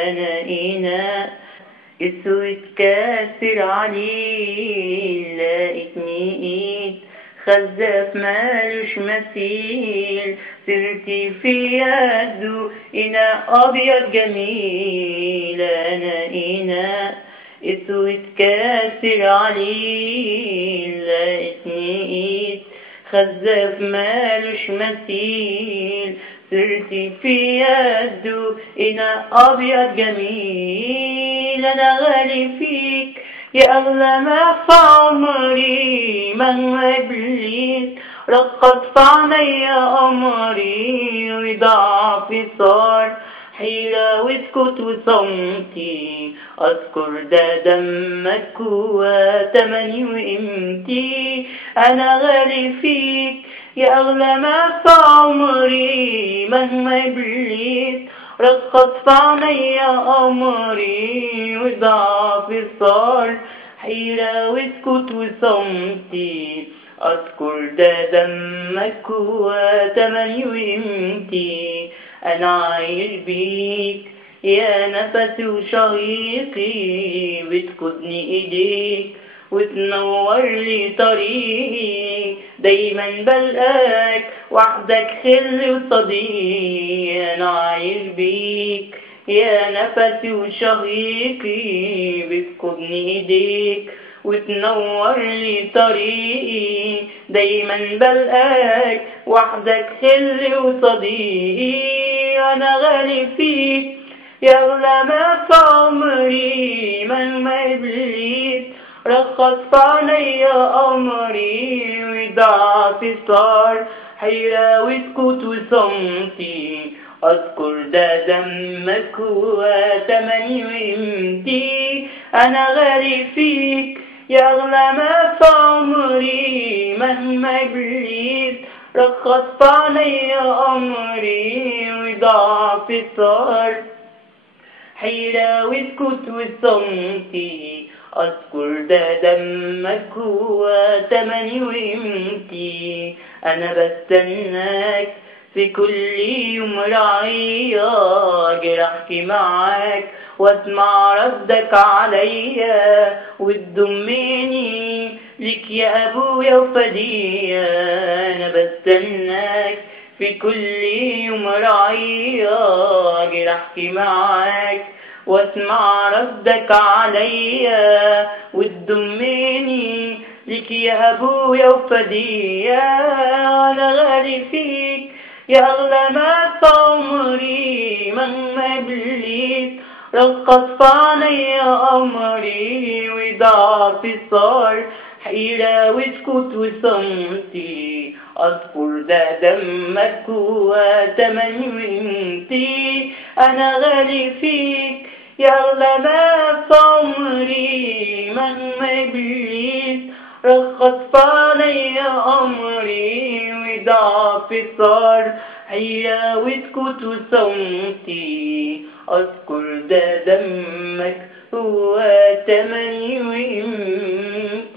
أنا إناء اسود كاسر عليه، لقيتني إيد خزاف مالوش مثيل، سرت في يده إناء أبيض جميل. أنا إناء اسود كاسر عليه، لقيتني إيد خزاف مالوش مثيل، سرت في يده إناء أبيض جميل. أنا غالي فيك يا أغلى ما في عمري، مهما إبليس رقص في عينيا قمري، وضعفي صار حيرة واسكت وصمتي، أذكر ده دمك وتمني وقيمتي. أنا غالي فيك يا أغلى ما في عمري، مهما إبليس رقص في عينيا قمري، وضعفي صار حيرة واسكت وصمتي، أذكر ده دمك وتمني وقيمتي. أنا عايش بيك يا نفسي وشهيقي، بتقودني إيديك وتنور لي طريقي، دايما بلقاك وحدك خل وصديق. أنا عايش بيك يا نفسي وشهيقي، بتقودني إيديك وتنور لي طريقي، دايما بلقاك وحدك خل وصديقي. أنا غالي فيك يا أغلى ما في عمري، مهما إبليس رخص في عينيا قمري، وضعفي صار حيرة وسكوت وصمتي، أذكر ده دمك وتمني وقيمتي. أنا غالي فيك يا أغلى ما في عمري، مهما إبليس رخص في عينيا قمري، وضعفي صار حيرة وسكوت وصمتي، أذكر ده دمك وتمني وقيمتي. أنا بستناك في كل يوم رعية، أجي أحكي معاك واسمع ردك عليا، وتضمني ليك يا أبويا وفدية. أنا بستناك في كل يوم رعية، أجي أحكي معاك واسمع ردك عليا، وتضمني ليك يا أبويا وفدية. أنا غالي فيك يا أغلى ما في عمري، مهما إبليس رقص في عينيا قمري، وضعفي صار حيرة وسكوت وصمتي، أذكر ده دمك وتمني وقيمتي. أنا غالي فيك يا أغلى ما في عمري، مهما إبليس رخص في عينيا قمري، وضعفي صار حيرة وسكوت وصمتي، أذكر ده دمك وتمني وقيمتي.